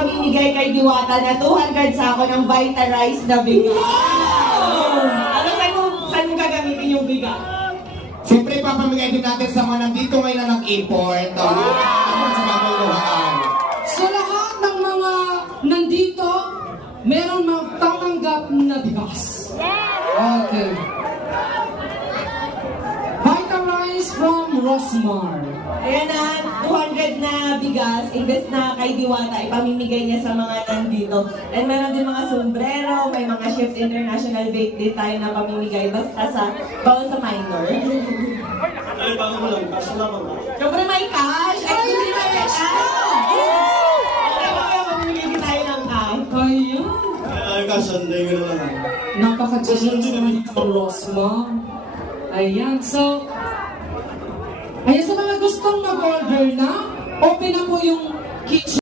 ipamimigay kay Diwata na 200 sako ng Vitarize na bigas. Ano, saan mo gagamitin yung bigas? Siyempre, papamigay din natin sa mga nandito ngayon na nag-import. Sa mamuluhaan. Sa lahat ng mga nandito, meron magtatanggap na bigas. Okay. Vitarize from Rosmar. Ayan na, 200 na bigas, imbes na kay Diwata, ipamimigay niya sa mga nandito. And meron din mga sombrero, may mga Shift International Bake din tayo na pamimigay, basta sa bawal sa minor. Ay, bago mo lang, kaso naman ba? Siyempre may cash! Ay, hindi na may cash! Okay, mamaya mamimigay tayo ng cash. Ayan. Ay, kaso, hindi ko naman. Napaka-generous naman ito, Rosmar. Ayan, so... Ayan, sa mga gustong mag-order na, open na po yung kitchen.